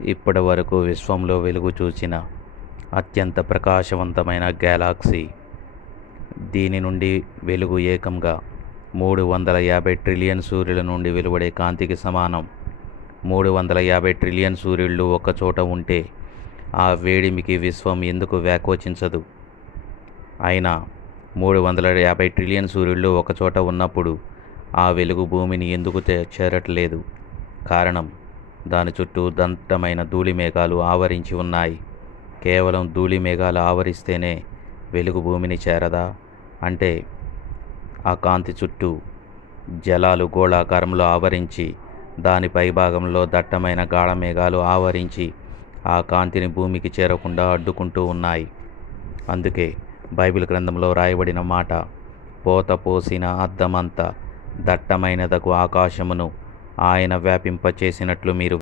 ఇప్పటి వరకు విశ్వంలో వెలుగు చూసిన అత్యంత ప్రకాశవంతమైన గ్యాలక్సీ. దీని నుండి వెలుగు ఏకంగా 350 ట్రిలియన్ సూర్యుల నుండి వెలువడే కాంతికి సమానం. 350 ట్రిలియన్ సూర్యుళ్ళు ఒక్కచోట ఉంటే ఆ వేడిమికి విశ్వం ఎందుకు వ్యాకోచించదు? అయినా 350 ట్రిలియన్ సూర్యుళ్ళు ఒకచోట ఉన్నప్పుడు ఆ వెలుగు భూమిని ఎందుకు చేరట్లేదు? కారణం, దాని చుట్టూ దట్టమైన ధూళి మేఘాలు ఆవరించి ఉన్నాయి. కేవలం ధూళి మేఘాలు ఆవరిస్తేనే వెలుగు భూమిని చేరదా? అంటే ఆ కాంతి చుట్టూ జలాలు గోళాకారంలో ఆవరించి, దాని పైభాగంలో దట్టమైన గాఢ మేఘాలు ఆవరించి ఆ కాంతిని భూమికి చేరకుండా అడ్డుకుంటూ ఉన్నాయి. అందుకే బైబిల్ గ్రంథంలో రాయబడిన మాట, పోత పోసిన అద్దమంత దట్టమైనదగు ఆకాశమును ఆయన వ్యాపింపచేసినట్లు మీరు